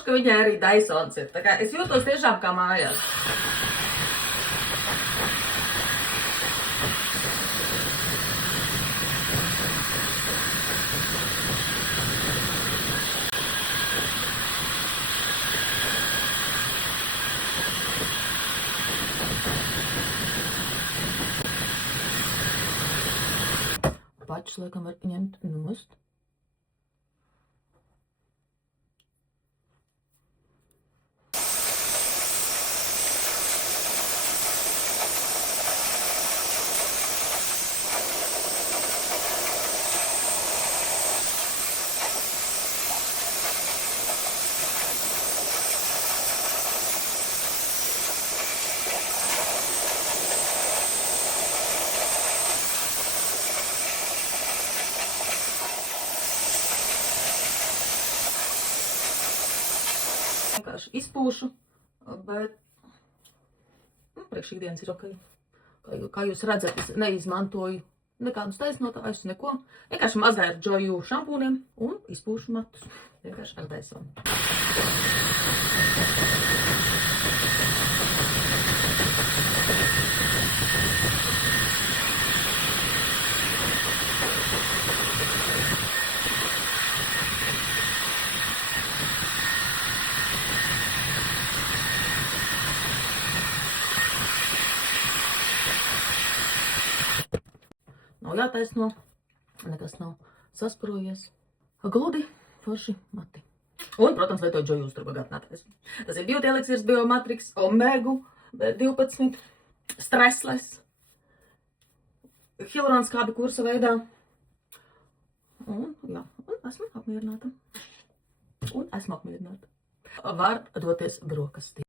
Ka viņai arī Dysons ir. Tā kā es jūtos tiešām kā mājās. Pačus, laikam, var ņemt nost. Vienkārši izpūšu, bet priekš ikdienas ir ok. Kā jūs redzat, es neizmantoju nekādus taisnotājus, neko. Vienkārši mazgāju ar Joju šampūniem un izpūšu matus. Vienkārši ar Dysonu. Nav jātaisno, nekas nav sasprojies. Gludi, forši mati. Un, protams, lietoju Joju uzturbagātinātājs. Tas ir Beauty Elixirs Biomatrix Omega B12 Stressless hialuronskābi kursa veidā. Un, jā, un esmu apmierināta. Var doties brokastī.